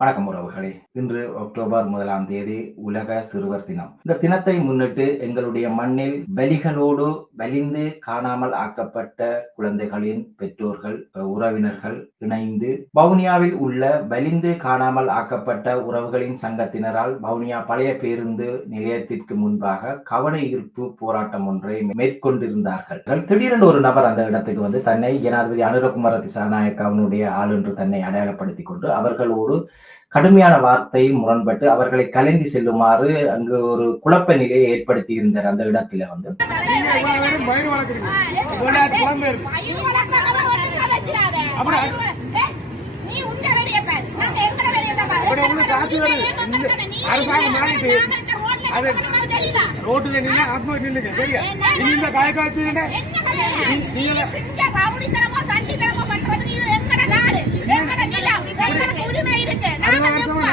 வணக்கம் உறவுகளே. இன்று அக்டோபர் முதலாம் தேதி உலக சிறுவர் தினம். இந்த தினத்தை முன்னிட்டு எங்களுடைய மண்ணில் பலிகளோடு வலிந்து காணாமல் ஆக்கப்பட்ட குழந்தைகளின் பெற்றோர்கள் உறவினர்கள் இணைந்து வவுனியாவில் உள்ள வலிந்து காணாமல் ஆக்கப்பட்ட உறவுகளின் சங்கத்தினரால் வவுனியா பழைய பேருந்து நிலையத்திற்கு முன்பாக கவன ஈர்ப்பு போராட்டம் ஒன்றை மேற்கொண்டிருந்தார்கள். திடீரென்று ஒரு நபர் அந்த இடத்துக்கு வந்து தன்னை ஜனாதிபதி அனுரகுமார திசாநாயக்காவினுடைய ஆள் என்று தன்னை அடையாளப்படுத்திக் கொண்டு அவர்களோடு கடுமையான வார்த்தை முரண்பட்டு அவர்களை கலைந்து செல்லுமாறு அங்கு ஒரு குழப்ப நிலையை ஏற்படுத்தி இருந்தார் அந்த இடத்துல வந்து. அப்படி உங்களுக்கு காசு வருது இந்த அரசாங்கம் மாறிட்டு அது ரோட்டுல நின்று ஆத்மா நில்லுங்க சரியா நீங்க இந்த காய காய்ச்சிருந்தா சம்பந்தம் என்ன செய்ய உங்களுக்கு சம்பந்தம் உங்களுக்கு என்ன செய்ய என்ன வயிறு வளர்க்காம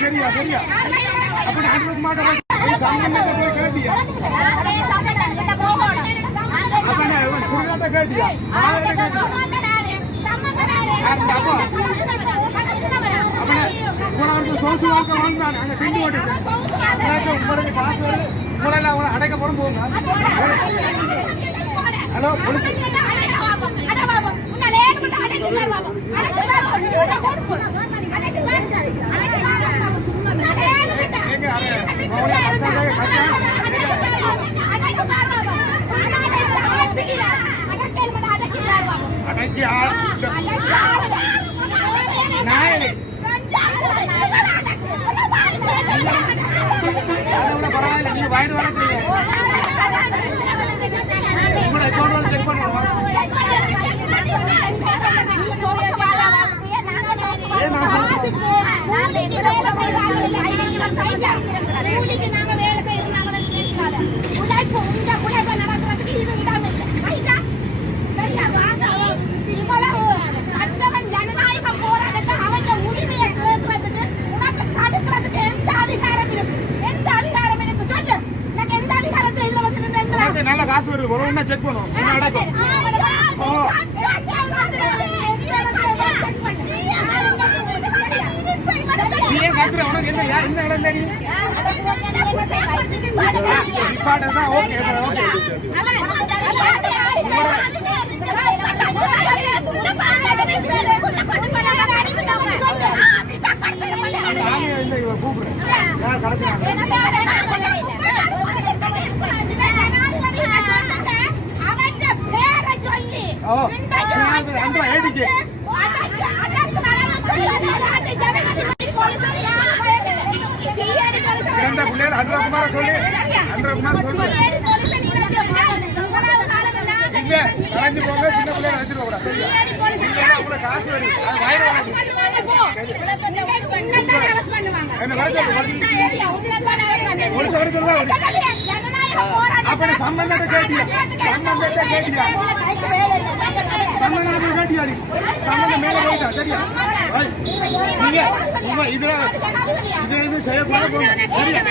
சரியா சரியா அப்படி அனுப்ப மாட்டேன் சம்பந்தத்தை போய் கேட்டியா அப்ப என்ன இவன் சுடுகாட்ட கேட்டியா அப்பனே உங்களுக்கு சோசு வாழ்க்கை வாழ்ந்தானே அங்க திண்டு ஓட்டு. உங்களுக்கு வருது உங்களை அவங்களை அடைக்க போறோம் போங்க. Hello police. எங்க அரே அவங்கள அரசாங்க கட்சியா அடைக்கி ஆள் நாயலே அதோட பரவாயில்ல நீங்க வயிறு வளர்க்குறீங்க. உங்களை அக்கௌண்ட் செக் பண்ணுவோம். நாங்க வேலை செய்யறாங்க உழைப்பு உண்ட உழைப்பு நடக்கிறதுக்கு இது ஒரு ஒண்ணா செக் பண்ணுவோம் ஒண்ணு அடக்கம் நீ ஏன் கத்துற உனக்கு என்ன என்ன இடம் தான் ஓகே ஓகே கூப்பிடுறேன் யார் அனுரகுமார சொல்லி. அனுரகுமார சொல்லு. இங்க கலைஞ்சு போங்க. சின்ன அழைச்சிட்டு போக கூடாது உங்களுக்கு காசு வருது அது வளர்க்குது என்ன வர சொல்லு வர சொல்லு போலீஸ் வர சொல்லுவா அப்படி சம்பந்தத்தை கேட்டியா? சம்பந்தத்தை கேட்டியா? சம்பந்தம் கேட்டியா நீ? சம்பந்தம் மேல போயிட்டா சரியா? நீங்க உங்க இதுல செய்யக்கூடாது சரியா?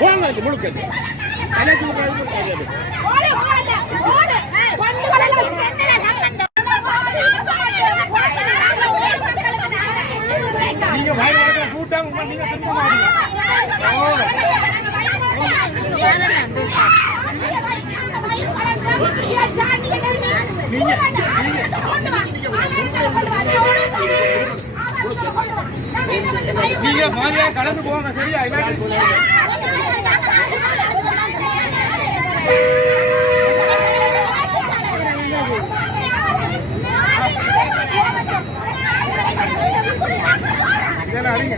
போங்க. முழுக்க. எனக்கு ஓடு நீங்க மாதிரியா கலந்து போங்க சரியா இல்லாட்டி இதெல்லாம் அடிங்க இங்க இடம் சொன்னா இடம் சொன்னா. தெரியல அரைஞ்சிக்கணும் நீங்க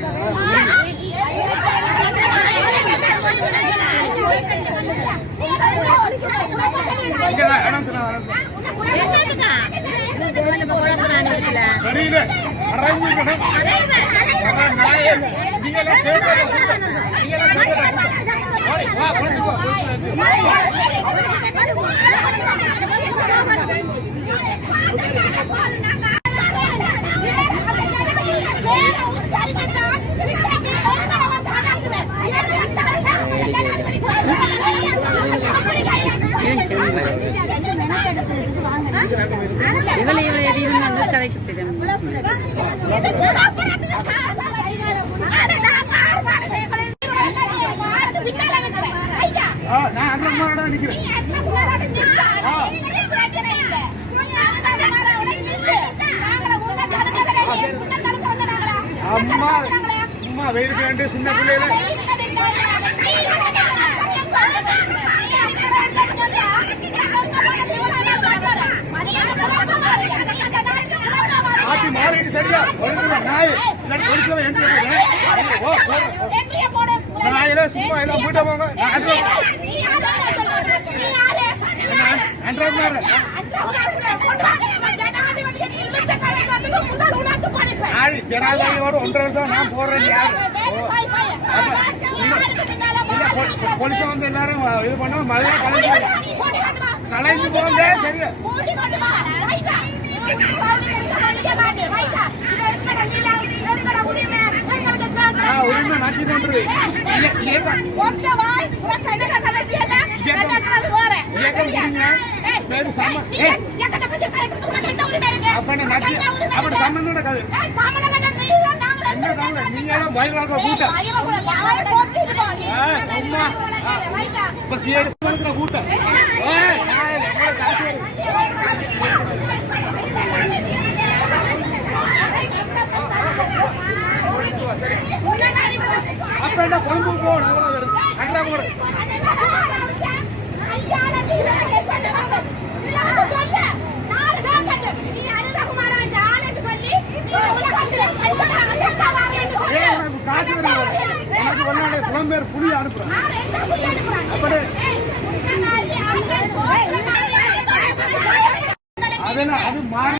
இவளை எதையும் வந்து கதைக்கு தெரியும் அம்மா அம்மா வெயிலுக்கு வேண்டிய சின்ன பிள்ளையில சும்மா எல்லாம் வீட்டை போங்க ஜனாதிபதியோட ஒன்றரை வருஷம் நான் போடுறேன் யாரு இல்ல பொ- பொலிச வந்து எல்லாரும் இது பண்ண மழையா கலைஞ்சு கலைஞ்சு போங்க சரியா ஆ, உரிமை நக்கி தோன்றுது அப்ப நக்கி அப்படி சம்பந்தம் கதை என்ன கவலை என்ன கொழும்பு போகணும் அவ்வளவு வருது அன்றா கூட ஏன் உனக்கு காசு எனக்கு ஒன்னாடைய புலம்பெயர் புலி அனுப்புறேன். அதெல்லாம் அது மாறி